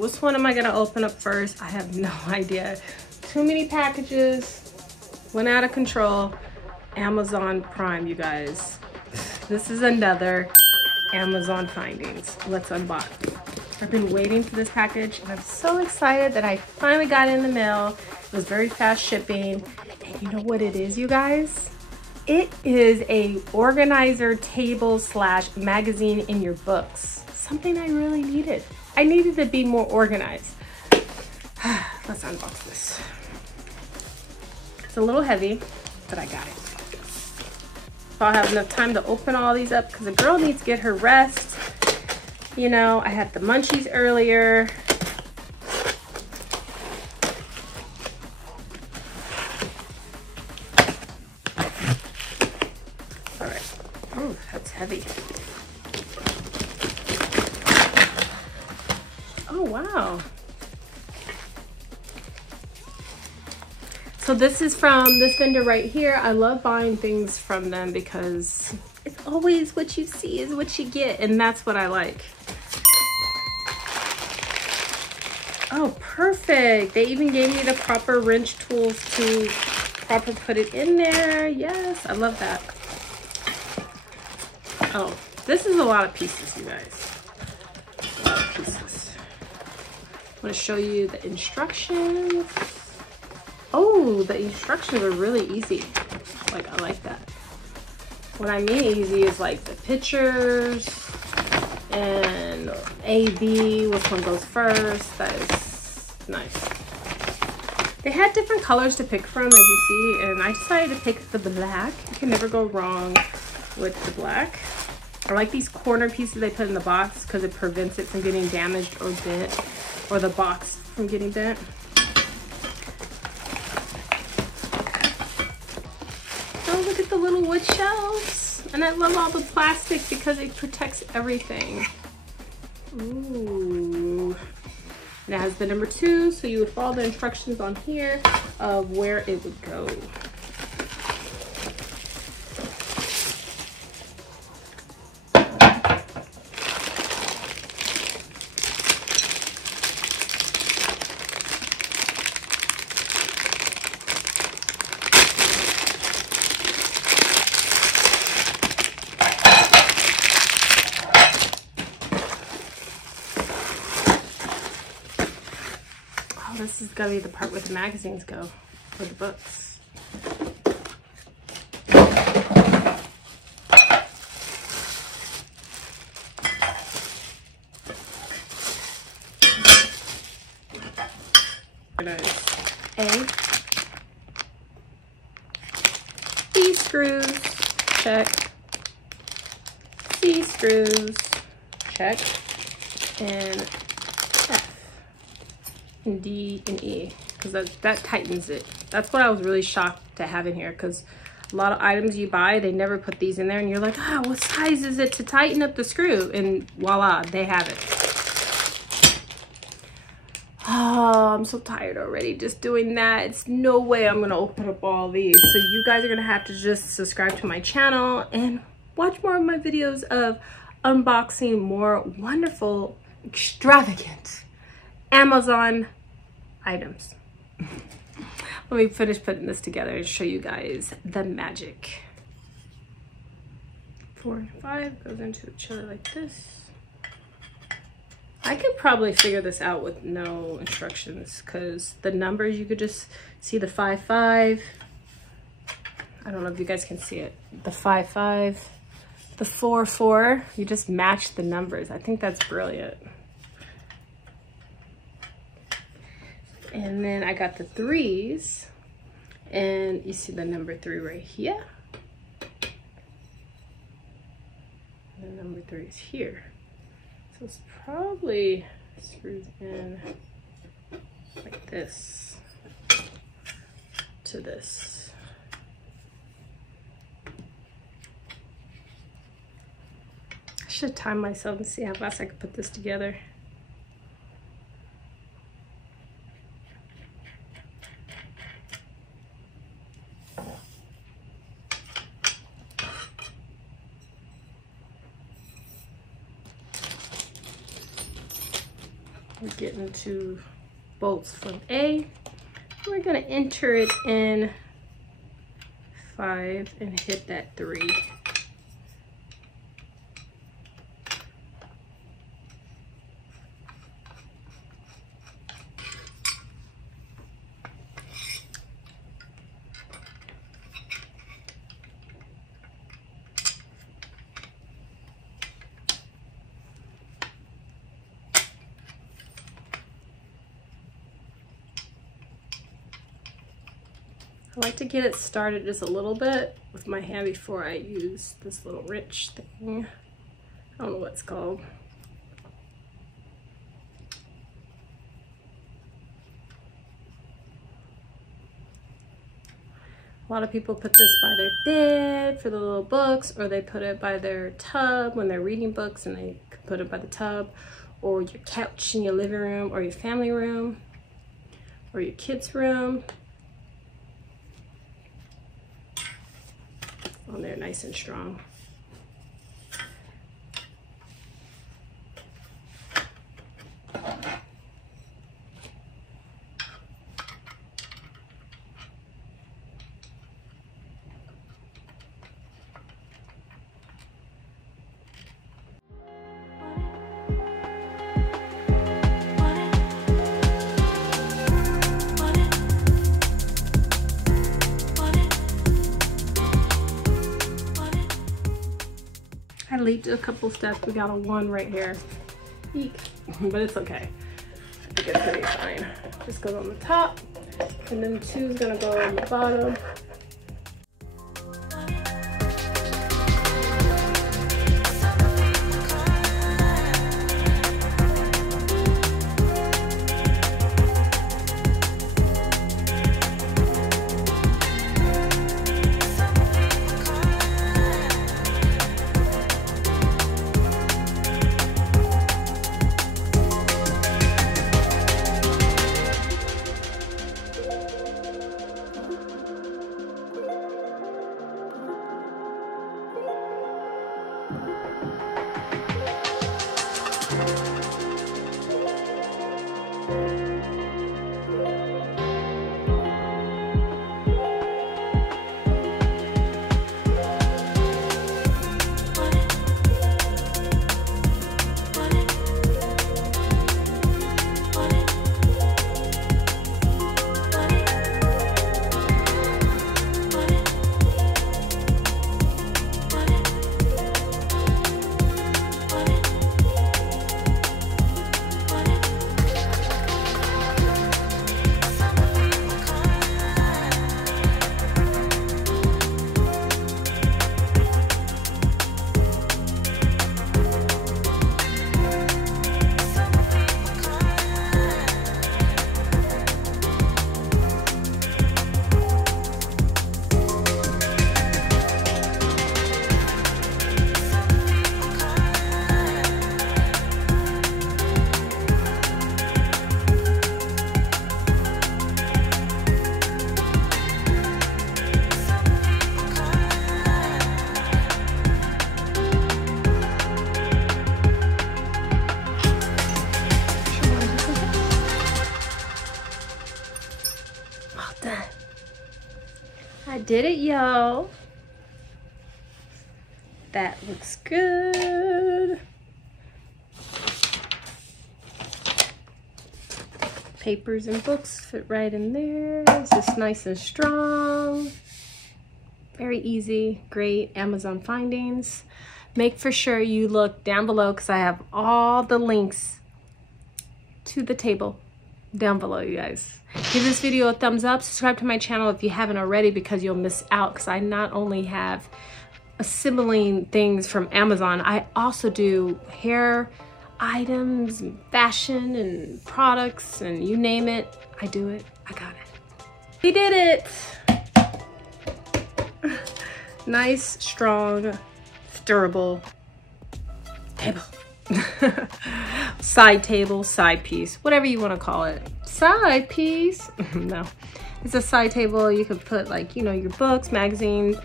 Which one am I gonna open up first? I have no idea. Too many packages, went out of control. Amazon Prime, you guys. This is another Amazon findings. Let's unbox. I've been waiting for this package and I'm so excited that I finally got it in the mail. It was very fast shipping. And you know what it is, you guys? It is a organizer table / magazine in your books. Something I really needed. I needed to be more organized. Let's unbox this. It's a little heavy, but I got it. So I'll have enough time to open all these up because the girl needs to get her rest. You know, I had the munchies earlier. All right. Oh, that's heavy. Oh, wow. So this is from this vendor right here. I love buying things from them because it's always what you see is what you get, and that's what I like. Oh, perfect. They even gave me the proper wrench tools to proper put it in there. Yes, I love that. Oh, this is a lot of pieces, you guys. A lot of pieces. I'm going to show you the instructions. Oh, the instructions are really easy. Like, I like that. What I mean easy is like the pictures and A, B, which one goes first. That is nice. They had different colors to pick from, as you see, and I decided to pick the black. You can never go wrong with the black. I like these corner pieces they put in the box because it prevents it from getting damaged or bent, or the box from getting bent. Oh, look at the little wood shelves. And I love all the plastic because it protects everything. Ooh. And it has the number 2, so you would follow the instructions on here of where it would go. This is gonna be the part where the magazines go, or the books. A. B screws, check. C screws, check. And and D and E, because that tightens it. That's what I was really shocked to have in here, because a lot of items you buy, they never put these in there, and you're like, ah, what size is it to tighten up the screw? And voila, they have it. Oh, I'm so tired already just doing that. It's no way I'm gonna open up all these. So you guys are gonna have to just subscribe to my channel and watch more of my videos of unboxing more wonderful, extravagant Amazon items. Let me finish putting this together and show you guys the magic. 4 and 5 goes into a chiller like this. I could probably figure this out with no instructions, because the numbers, you could just see the 5-5. I don't know if you guys can see it. The 5-5, the 4-4. You just match the numbers. I think that's brilliant. And then I got the 3s, and you see the number 3 right here. And the number 3 is here. So it's probably screws in like this to this. I should time myself and see how fast I could put this together. we're getting to bolts from A. We're gonna enter it in 5 and hit that 3. I like to get it started just a little bit with my hand before I use this little wrench thing. I don't know what it's called. A lot of people put this by their bed for the little books, or they put it by their tub when they're reading books, and they put it by the tub, or your couch in your living room, or your family room, or your kids' room. On there nice and strong. I leaked a couple steps. We got a 1 right here. Eek. But it's okay. I think it's gonna be fine. Just goes on the top, and then 2 is gonna go on the bottom. I did it, y'all. That looks good. Papers and books fit right in there. It's just nice and strong. Very easy, great Amazon findings. Make for sure you look down below because I have all the links to the table down below, you guys. Give this video a thumbs up. Subscribe to my channel if you haven't already because you'll miss out, because I not only have assembling things from Amazon, I also do hair items, and fashion and products, and you name it, I do it. I got it. We did it. Nice, strong, stirrable table. Side table, side piece, whatever you want to call it. Side piece. No, it's a side table. You could put, like, you know, your books, magazines.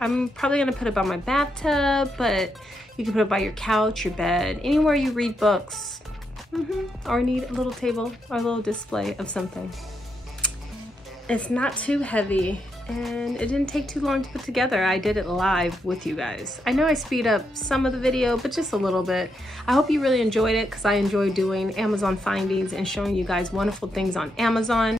I'm probably gonna put it by my bathtub, but you can put it by your couch, your bed, anywhere you read books. or need a little table or a little display of something. It's not too heavy and it didn't take too long to put together. I did it live with you guys. I know I speed up some of the video, but just a little bit. I hope you really enjoyed it because I enjoy doing Amazon findings and showing you guys wonderful things on Amazon.